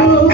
you.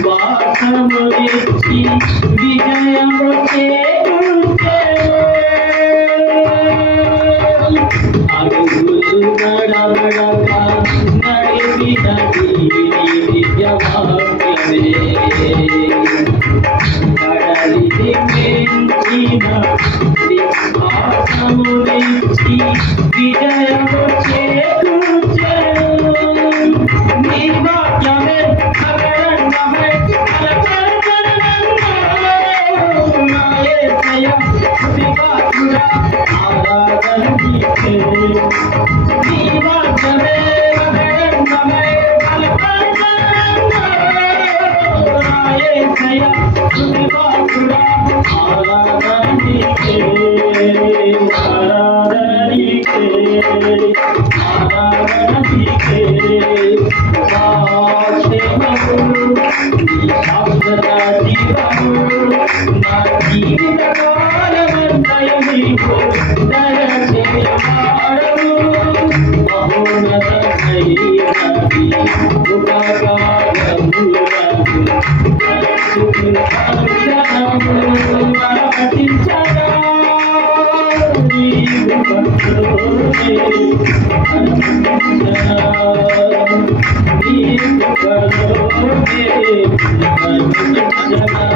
बासमृति I'm gonna go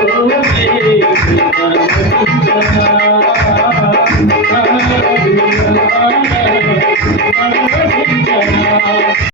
Oh, baby.